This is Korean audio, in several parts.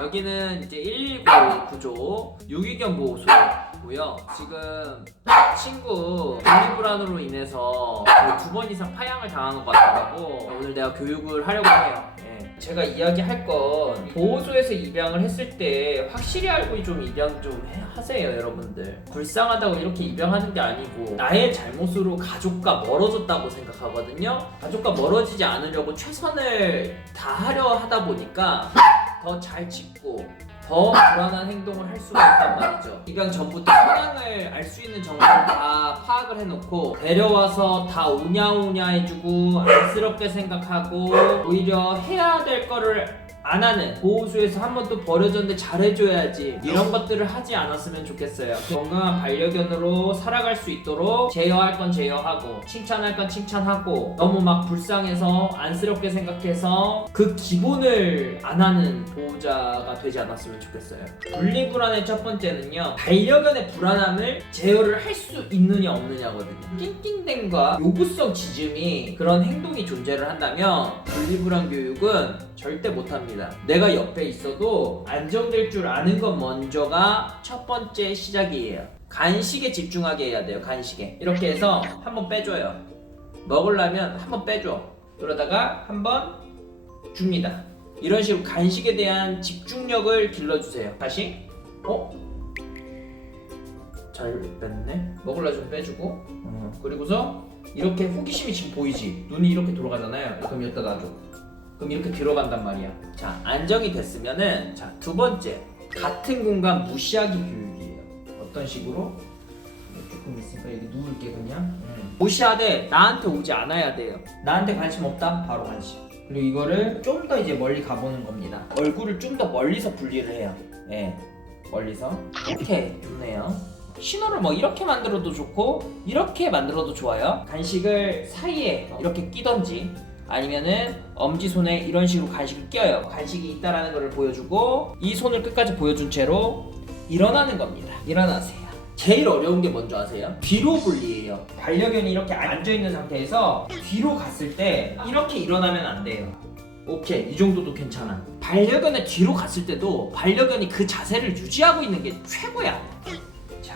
여기는 이제 119 구조 유기견 보호소고요. 지금 친구 분리불안으로 인해서 두 번 이상 파양을 당한 것 같더라고. 오늘 내가 교육을 하려고 해요. 예. 제가 이야기할 건 보호소에서 입양을 했을 때 확실히 알고 좀 입양 좀 해- 하세요 여러분들 불쌍하다고 이렇게 입양하는 게 아니고 나의 잘못으로 가족과 멀어졌다고 생각하거든요 가족과 멀어지지 않으려고 최선을 다하려 하다 보니까 더 잘 짓고 더 불안한 행동을 할 수가 있단 말이죠. 입양 전부터 성향을 알 수 있는 정보를 다 파악을 해놓고 데려와서 다 오냐오냐 해주고 안쓰럽게 생각하고 오히려 해야 될 거를 안 하는 보호소에서 한 번 또 버려졌는데 잘해줘야지 이런 것들을 하지 않았으면 좋겠어요. 건강한 반려견으로 살아갈 수 있도록 제어할 건 제어하고 칭찬할 건 칭찬하고 너무 막 불쌍해서 안쓰럽게 생각해서 그 기본을 안 하는 보호자가 되지 않았으면 좋겠어요. 분리불안의 첫 번째는요 반려견의 불안함을 제어를 할 수 있느냐 없느냐거든요. 낑낑댐과 요구성 지즘이 그런 행동이 존재를 한다면 분리불안 교육은 절대 못합니다. 내가 옆에 있어도 안정될 줄 아는 것 먼저가 첫 번째 시작이에요. 간식에 집중하게 해야 돼요 간식에. 이렇게 해서 한번 빼줘요. 먹으려면 한번 빼줘. 그러다가 한번 줍니다. 이런 식으로 간식에 대한 집중력을 길러주세요. 다시. 어? 잘 뺐네? 먹을라 좀 빼주고. 어, 그리고서 이렇게 호기심이 지금 보이지? 눈이 이렇게 돌아가잖아요. 그럼 여기다 놔줘 그럼 이렇게 들어간단 말이야. 자 안정이 됐으면은 자 두 번째 같은 공간 무시하기 교육이에요. 어떤 식으로? 조금 있으니까 여기 누울게 그냥. 음. 무시하되 나한테 오지 않아야 돼요. 나한테 관심 없다? 바로 관심. 그리고 이거를 좀 더 이제 멀리 가보는 겁니다. 얼굴을 좀 더 멀리서 분리를 해요. 예. 멀리서. 이렇게 좋네요. 신호를 뭐 이렇게 만들어도 좋고 이렇게 만들어도 좋아요. 간식을 사이에 이렇게 끼던지 아니면은 엄지 손에 이런 식으로 간식을 껴요. 간식이 있다라는 것을 보여주고 이 손을 끝까지 보여준 채로 일어나는 겁니다. 일어나세요. 제일 어려운 게 뭔지 아세요? 뒤로 분리해요. 반려견이 이렇게 앉아 있는 상태에서 뒤로 갔을 때 이렇게 일어나면 안 돼요. 오케이 이 정도도 괜찮아. 반려견의 뒤로 갔을 때도 반려견이 그 자세를 유지하고 있는 게 최고야. 자,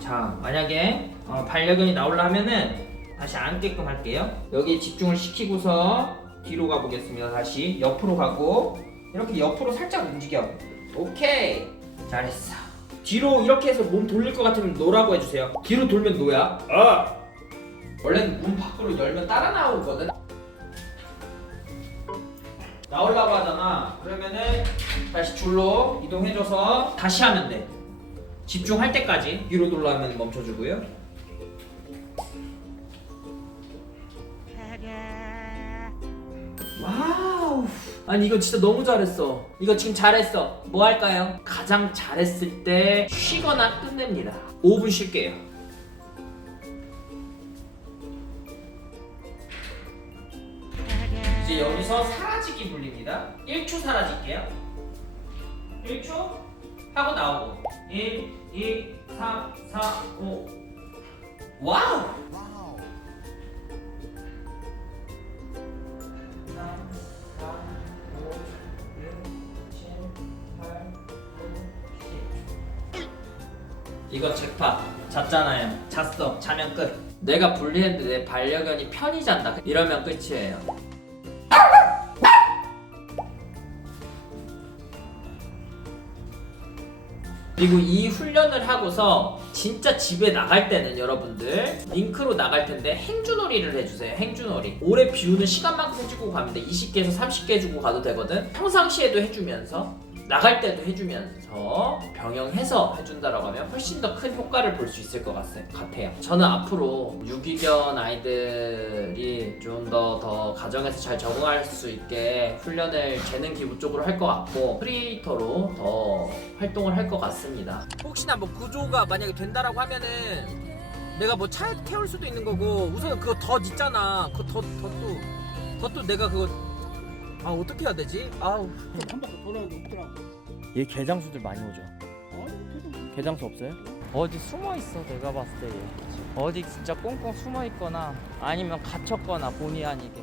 자 만약에 어, 반려견이 나오려 하면은 다시 앉게끔 할게요. 여기 집중을 시키고서 뒤로 가보겠습니다. 다시 옆으로 가고 이렇게 옆으로 살짝 움직여 오케이. 잘했어. 뒤로 이렇게 해서 몸 돌릴 것 같으면 노라고 해주세요. 뒤로 돌면 노야? 아! 원래는 문 밖으로 열면 따라 나오거든. 나오려고 하잖아. 그러면은 다시 줄로 이동해줘서 다시 하면 돼. 집중할 때까지. 뒤로 돌라면 멈춰주고요 아니 이거 진짜 너무 잘했어. 이거 지금 잘했어. 뭐 할까요? 가장 잘했을 때 쉬거나 끝냅니다. 5분 쉴게요. 이제 여기서 사라지기 불립니다. 1초 사라질게요. 1초 하고 나오고. 1, 2, 3, 4, 5 와우 이거 잭팟 잤잖아요. 잤어. 자면 끝. 내가 분리했는데 내 반려견이 편히 잔다. 이러면 끝이에요. 그리고 이 훈련을 하고서 진짜 집에 나갈 때는 여러분들 링크로 나갈 텐데 행주놀이를 해주세요. 행주놀이. 오래 비우는 시간만큼 해주고 가면 돼. 20개에서 30개 해주고 가도 되거든. 평상시에도 해주면서 나갈 때도 해주면서 병행해서 해준다라고 하면 훨씬 더 큰 효과를 볼 수 있을 것 같- 같아요. 저는 앞으로 유기견 아이들이 좀더더 가정에서 잘 적응할 수 있게 훈련을 재능 기부 쪽으로 할 것 같고 크리에이터로 더 활동을 할 것 같습니다. 혹시나 뭐 구조가 만약에 된다라고 하면은 내가 뭐 차에 태울 수도 있는 거고 우선 그거 덫 있잖아. 그 덫, 덫도 덫도 내가 그거 아 어떻게 해야 되지? 아우 한 바퀴 돌아야 없더라고. 얘 개장수들 많이 오죠. 아니, 계속 개장수 없어요? 어디 숨어 있어 내가 봤을 때 얘. 어디 진짜 꽁꽁 숨어 있거나 아니면 갇혔거나 본의 아니게.